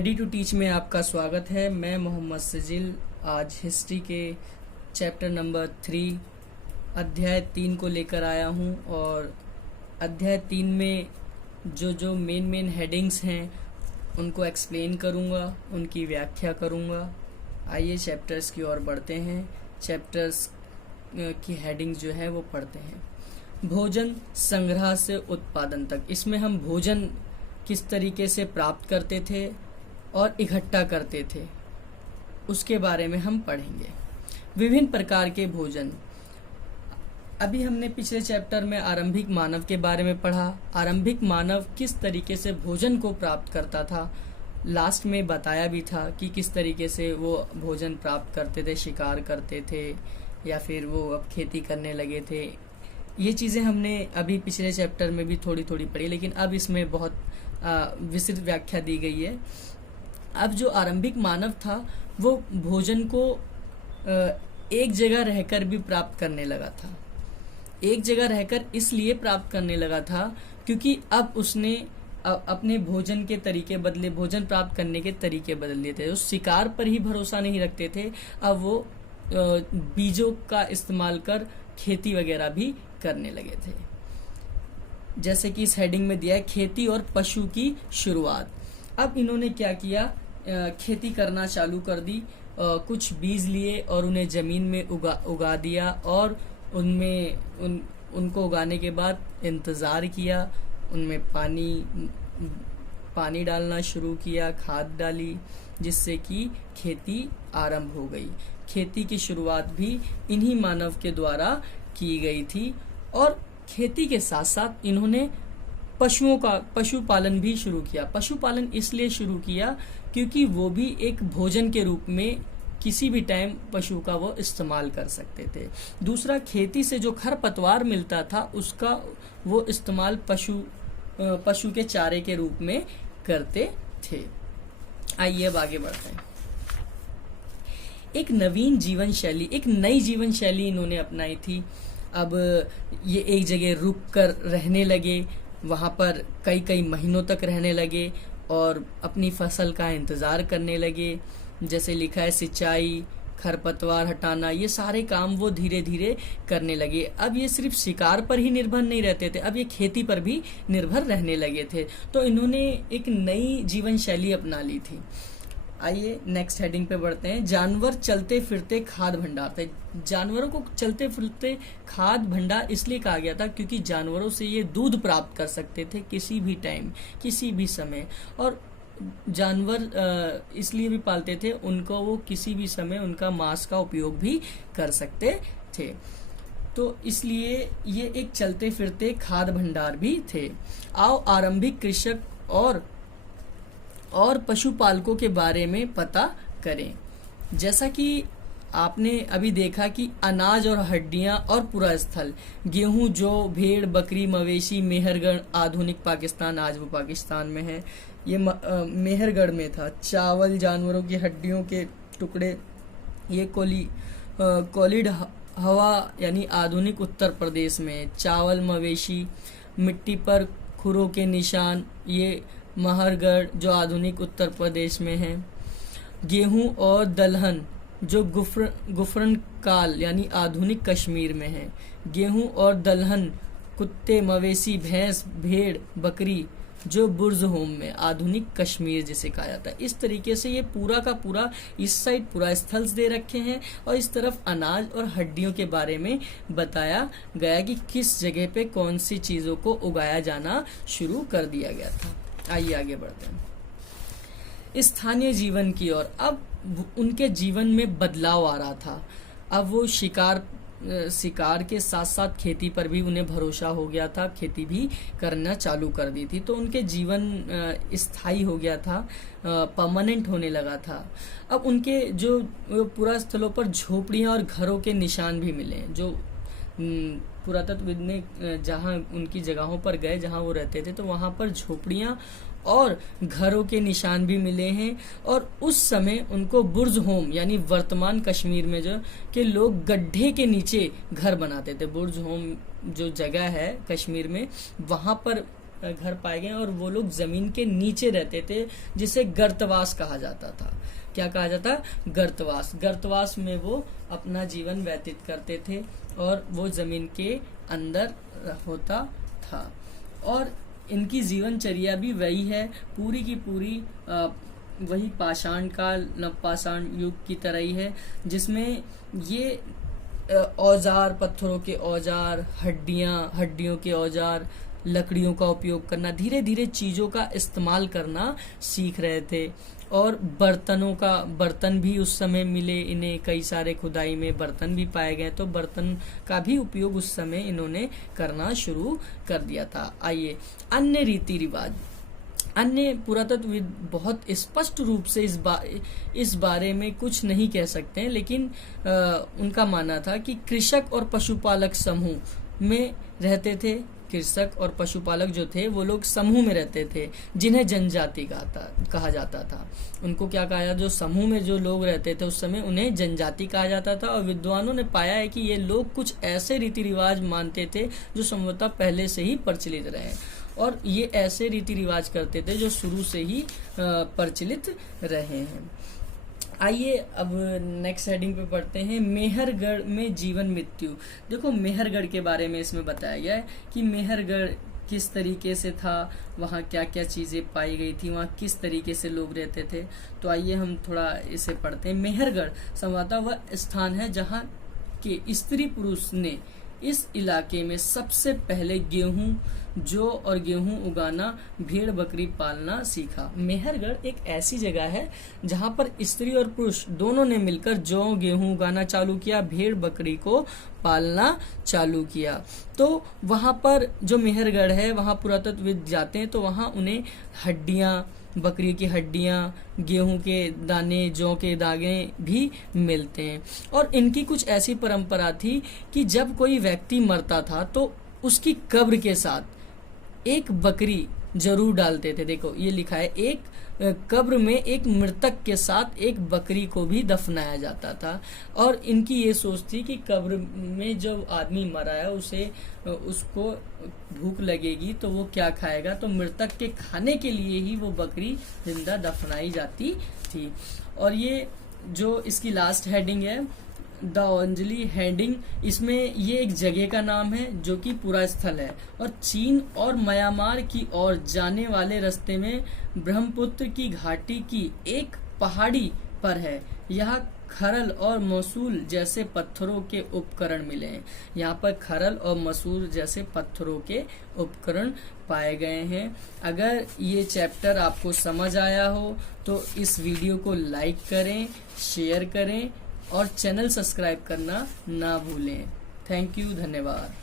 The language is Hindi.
स्टडी टू टीच में आपका स्वागत है। मैं मोहम्मद सजिल आज हिस्ट्री के चैप्टर नंबर 3 अध्याय 3 को लेकर आया हूं और अध्याय 3 में जो मेन हेडिंग्स हैं उनको एक्सप्लेन करूंगा, उनकी व्याख्या करूंगा। आइए चैप्टर्स की ओर बढ़ते हैं। चैप्टर्स की हेडिंग्स जो है वो पढ़ते हैं। भोजन संग्रह से उत्पादन तक। इसमें हम भोजन किस तरीके से प्राप्त करते थे और इकट्ठा करते थे उसके बारे में हम पढ़ेंगे। विभिन्न प्रकार के भोजन। अभी हमने पिछले चैप्टर में आरंभिक मानव के बारे में पढ़ा। आरंभिक मानव किस तरीके से भोजन को प्राप्त करता था, लास्ट में बताया भी था कि किस तरीके से वो भोजन प्राप्त करते थे, शिकार करते थे या फिर वो अब खेती करने लगे थे। ये चीज़ें हमने अभी पिछले चैप्टर में भी थोड़ी थोड़ी पढ़ी, लेकिन अब इसमें बहुत विस्तृत व्याख्या दी गई है। अब जो आरंभिक मानव था वो भोजन को एक जगह रहकर भी प्राप्त करने लगा था। एक जगह रहकर इसलिए प्राप्त करने लगा था क्योंकि अब उसने अपने भोजन के तरीके बदले, भोजन प्राप्त करने के तरीके बदल लिए थे। उस शिकार पर ही भरोसा नहीं रखते थे, अब वो बीजों का इस्तेमाल कर खेती वगैरह भी करने लगे थे। जैसे कि इस हेडिंग में दिया है, खेती और पशु की शुरुआत। अब इन्होंने क्या किया, खेती करना चालू कर दी। कुछ बीज लिए और उन्हें जमीन में उगा दिया और उनको उगाने के बाद इंतजार किया, उनमें पानी डालना शुरू किया, खाद डाली, जिससे कि खेती आरंभ हो गई। खेती की शुरुआत भी इन्हीं मानव के द्वारा की गई थी और खेती के साथ साथ इन्होंने पशुपालन भी शुरू किया। पशुपालन इसलिए शुरू किया क्योंकि वो भी एक भोजन के रूप में किसी भी टाइम पशु का वो इस्तेमाल कर सकते थे। दूसरा, खेती से जो खरपतवार मिलता था उसका वो इस्तेमाल पशु के चारे के रूप में करते थे। आइए अब आगे बढ़ते हैं। एक नई जीवन शैली इन्होंने अपनाई थी। अब ये एक जगह रुक कर रहने लगे, वहाँ पर कई महीनों तक रहने लगे और अपनी फसल का इंतज़ार करने लगे। जैसे लिखा है, सिंचाई, खरपतवार हटाना, ये सारे काम वो धीरे धीरे करने लगे। अब ये सिर्फ शिकार पर ही निर्भर नहीं रहते थे, अब ये खेती पर भी निर्भर रहने लगे थे। तो इन्होंने एक नई जीवन शैली अपना ली थी। आइए नेक्स्ट हेडिंग पे बढ़ते हैं। जानवर चलते फिरते खाद्य भंडार थे। जानवरों को चलते फिरते खाद्य भंडार इसलिए कहा गया था क्योंकि जानवरों से ये दूध प्राप्त कर सकते थे किसी भी टाइम, किसी भी समय। और जानवर इसलिए भी पालते थे, उनको वो किसी भी समय उनका मांस का उपयोग भी कर सकते थे। तो इसलिए ये एक चलते फिरते खाद्य भंडार भी थे। आओ आरंभिक कृषक और पशुपालकों के बारे में पता करें। जैसा कि आपने अभी देखा कि अनाज और हड्डियां और पुरा स्थल, गेहूं, जौ, भेड़, बकरी, मवेशी, मेहरगढ़, आधुनिक पाकिस्तान, आज वो पाकिस्तान में है, ये मेहरगढ़ में था। चावल, जानवरों की हड्डियों के टुकड़े, ये कोलिड हवा यानी आधुनिक उत्तर प्रदेश में। चावल, मवेशी, मिट्टी पर खुरों के निशान, ये महरगढ़ जो आधुनिक उत्तर प्रदेश में है। गेहूं और दलहन जो गुफरन काल यानी आधुनिक कश्मीर में है। गेहूं और दलहन, कुत्ते, मवेशी, भैंस, भेड़, बकरी जो बुर्ज़होम में, आधुनिक कश्मीर जिसे कहा जाता है। इस तरीके से ये पूरा का पूरा इस साइड पूरा स्थल्स दे रखे हैं और इस तरफ अनाज और हड्डियों के बारे में बताया गया कि किस जगह पे कौन सी चीज़ों को उगाया जाना शुरू कर दिया गया था। आइए आगे बढ़ते हैं स्थानीय जीवन की ओर। अब उनके जीवन में बदलाव आ रहा था। अब वो शिकार के साथ साथ खेती पर भी उन्हें भरोसा हो गया था, खेती भी करना चालू कर दी थी। तो उनके जीवन स्थायी हो गया था, परमानेंट होने लगा था। अब उनके जो पुरा स्थलों पर झोपड़ियां और घरों के निशान भी मिले। जो पुरातत्वविद ने जहाँ उनकी जगहों पर गए जहाँ वो रहते थे, तो वहाँ पर झोपड़ियाँ और घरों के निशान भी मिले हैं। और उस समय उनको बुर्ज होम यानी वर्तमान कश्मीर में जो के लोग गड्ढे के नीचे घर बनाते थे। बुर्ज होम जो जगह है कश्मीर में, वहाँ पर घर पाए गए और वो लोग जमीन के नीचे रहते थे, जिसे गर्तवास कहा जाता था। क्या कहा जाता? गर्तवास। गर्तवास में वो अपना जीवन व्यतीत करते थे और वो जमीन के अंदर होता था। और इनकी जीवनचर्या भी वही है, पूरी की पूरी वही पाषाण काल, नवपाषाण युग की तरह ही है, जिसमें ये औजार, पत्थरों के औजार, हड्डियों के औजार, लकड़ियों का उपयोग करना, धीरे धीरे चीजों का इस्तेमाल करना सीख रहे थे। और बर्तन भी उस समय मिले इन्हें, कई सारे खुदाई में बर्तन भी पाए गए, तो बर्तन का भी उपयोग उस समय इन्होंने करना शुरू कर दिया था। आइए, अन्य रीति रिवाज। अन्य पुरातत्वविद बहुत स्पष्ट रूप से इस बारे में कुछ नहीं कह सकते हैं, लेकिन उनका मानना था कि कृषक और पशुपालक समूह में रहते थे। कृषक और पशुपालक जो थे वो लोग समूह में रहते थे, जिन्हें जनजाति कहा जाता था। उनको क्या कहा जाता? जो समूह में जो लोग रहते थे उस समय उन्हें जनजाति कहा जाता था। और विद्वानों ने पाया है कि ये लोग कुछ ऐसे रीति रिवाज मानते थे जो संभवतः पहले से ही प्रचलित रहे, और ये ऐसे रीति रिवाज करते थे जो शुरू से ही प्रचलित रहे हैं। आइए अब नेक्स्ट हेडिंग पे पढ़ते हैं, मेहरगढ़ में जीवन मृत्यु। देखो, मेहरगढ़ के बारे में इसमें बताया गया है कि मेहरगढ़ किस तरीके से था, वहाँ क्या क्या चीज़ें पाई गई थी, वहाँ किस तरीके से लोग रहते थे। तो आइए हम थोड़ा इसे पढ़ते हैं। मेहरगढ़ संभवतः वह स्थान है जहाँ के स्त्री पुरुष ने इस इलाके में सबसे पहले जौ और गेहूं उगाना, भेड़ बकरी पालना सीखा। मेहरगढ़ एक ऐसी जगह है जहां पर स्त्री और पुरुष दोनों ने मिलकर जौ गेहूं उगाना चालू किया, भेड़ बकरी को पालना चालू किया। तो वहां पर जो मेहरगढ़ है वहां पुरातत्वविद जाते हैं तो वहां उन्हें हड्डियां, बकरी की हड्डियां, गेहूं के दाने, जौ के दागे भी मिलते हैं। और इनकी कुछ ऐसी परंपरा थी कि जब कोई व्यक्ति मरता था तो उसकी कब्र के साथ एक बकरी जरूर डालते थे। देखो ये लिखा है, एक कब्र में एक मृतक के साथ एक बकरी को भी दफनाया जाता था। और इनकी ये सोच थी कि कब्र में जब आदमी मरा है उसको भूख लगेगी तो वो क्या खाएगा, तो मृतक के खाने के लिए ही वो बकरी जिंदा दफनाई जाती थी। और ये जो इसकी लास्ट हेडिंग है, द अंजलि हेडिंग, इसमें ये एक जगह का नाम है जो कि पूरा स्थल है और चीन और म्यांमार की ओर जाने वाले रास्ते में ब्रह्मपुत्र की घाटी की एक पहाड़ी पर है। यहाँ खरल और मसूल जैसे पत्थरों के उपकरण मिले हैं। यहाँ पर खरल और मसूल जैसे पत्थरों के उपकरण पाए गए हैं। अगर ये चैप्टर आपको समझ आया हो तो इस वीडियो को लाइक करें, शेयर करें और चैनल सब्सक्राइब करना ना भूलें। थैंक यू, धन्यवाद।